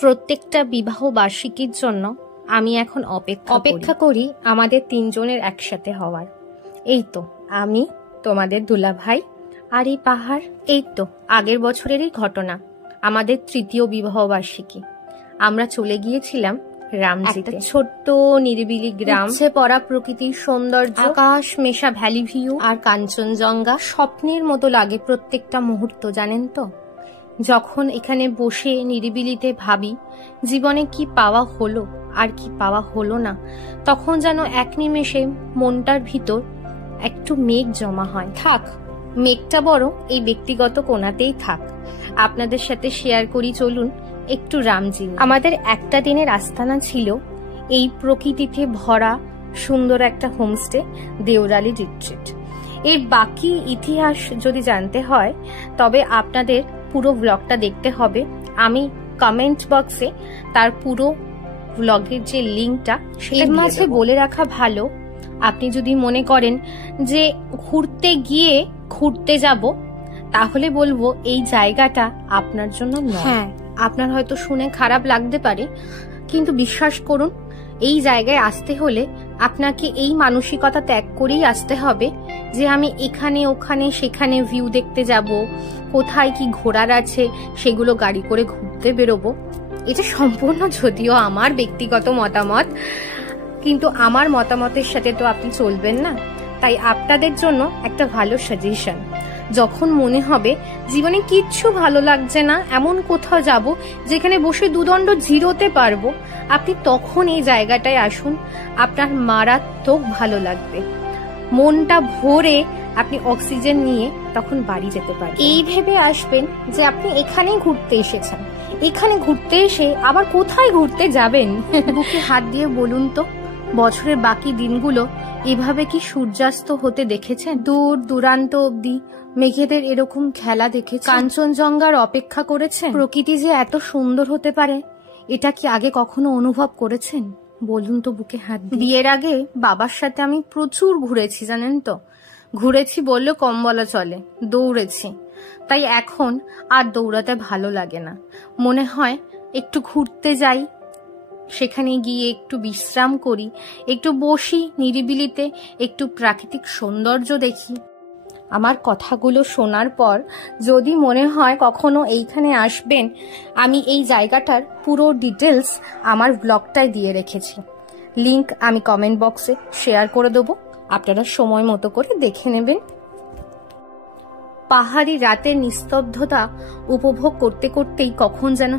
প্রত্যেকটা বিবাহ বার্ষিকীর জন্য আমি এখন অপেক্ষা করি আমাদের তিনজনের একসাথে হওয়ার। এই তো আমি, তোমাদের দুলাভাই, আর এই পাহাড়। এই তো আগের বছরেরই ঘটনা, আমাদের তৃতীয় বিবাহ বার্ষিকী। আমরা চলে গিয়েছিলাম রামজিতে, ছোট্ট নিরিবিলি গ্রাম, সে পড়া প্রকৃতির সৌন্দর্য, আকাশ মেশা ভ্যালি ভিউ আর কাঞ্চনজঙ্ঘা। স্বপ্নের মতো লাগে প্রত্যেকটা মুহূর্ত, জানেন তো। যখন এখানে বসে নিরিবিলিতে ভাবি জীবনে কি পাওয়া হলো আর কি পাওয়া হলো না, তখন যেন এক নিমেষে মনটার ভিতর একটু মেঘ জমা হয়। থাক, মেঘটা বরং এই ব্যক্তিগত কোণাতেই থাক, আপনাদের সাথে শেয়ার করি। চলুন একটু রামজি। আমাদের একটা দিনের আস্তানা ছিল এই প্রকৃতিতে ভরা সুন্দর একটা হোমস্টে, দেওরালি রিট্রিট। এর বাকি ইতিহাস যদি জানতে হয় তবে আপনাদের পুরো ব্লগটা দেখতে হবে। আমি কমেন্ট বক্সে তার পুরো ব্লগের যে লিঙ্কটা সেটার মাঝে বলে রাখা ভালো। আপনি যদি মনে করেন যে ঘুরতে যাব, তাহলে বলবো এই জায়গাটা আপনার জন্য নয়। হ্যাঁ, আপনার হয়তো শুনে খারাপ লাগতে পারে, কিন্তু বিশ্বাস করুন, এই জায়গায় আসতে হলে আপনাকে এই মানসিকতা ত্যাগ করেই আসতে হবে যে আমি এখানে ওখানে সেখানে ভিউ দেখতে যাব, কোথায় কি ঘোরার আছে সেগুলো গাড়ি করে ঘুরতে বেরোবো। এটা সম্পূর্ণ যদিও আমার ব্যক্তিগত মতামত, কিন্তু আমার মতামতের সাথে তো আপনি চলবেন না। তাই আপনাদের জন্য একটা ভালো সাজেশন, যখন মনে হবে জীবনে কিচ্ছু ভালো লাগছে না, এমন কোথাও যাব যেখানে বসে দুদণ্ড জিরোতে পারবো, আপনি তখন এই জায়গাটায় আসুন। আপনার মারাত্মক ভালো লাগবে, মনটা ভরে আপনি অক্সিজেন নিয়ে তখন বাড়ি যেতে পারবেন। এই ভেবে আসবেন যে আপনি এখানেই ঘুরতে এসেছেন, এখানে ঘুরতে এসে আবার কোথায় ঘুরতে যাবেন। বুকে হাত দিয়ে বলুন তো, বছরের বাকি দিনগুলো এভাবে কি সূর্যাস্ত হতে দেখেছেন? দূর দূরান্ত অব্দি মেঘেদের এরকম খেলা দেখেছেন? কাঞ্চনজঙ্ঘার অপেক্ষা করেছেন? প্রকৃতি যে এত সুন্দর হতে পারে এটা কি আগে কখনো অনুভব করেছেন? বলুন তো বুকে হাত দিয়ে। বিয়ের আগে বাবার সাথে আমি প্রচুর ঘুরেছি, জানেন তো। ঘুরেছি বললেও কম বলা চলে, দৌড়েছি। তাই এখন আর দৌড়াতে ভালো লাগে না, মনে হয় একটু ঘুরতে যাই, সেখানে গিয়ে একটু বিশ্রাম করি, একটু বসি নিরিবিলিতে, একটু প্রাকৃতিক সৌন্দর্য দেখি। আমার কথাগুলো শোনার পর যদি মনে হয় কখনো এইখানে আসবেন, আমি এই জায়গাটার পুরো ডিটেলস আমার ব্লগটায় দিয়ে রেখেছি, লিংক আমি কমেন্ট বক্সে শেয়ার করে দেবো, আপনারা সময় মতো করে দেখে নেবেন। পাহাড়ি রাতের নিস্তব্ধতা উপভোগ করতে করতেই কখন যেন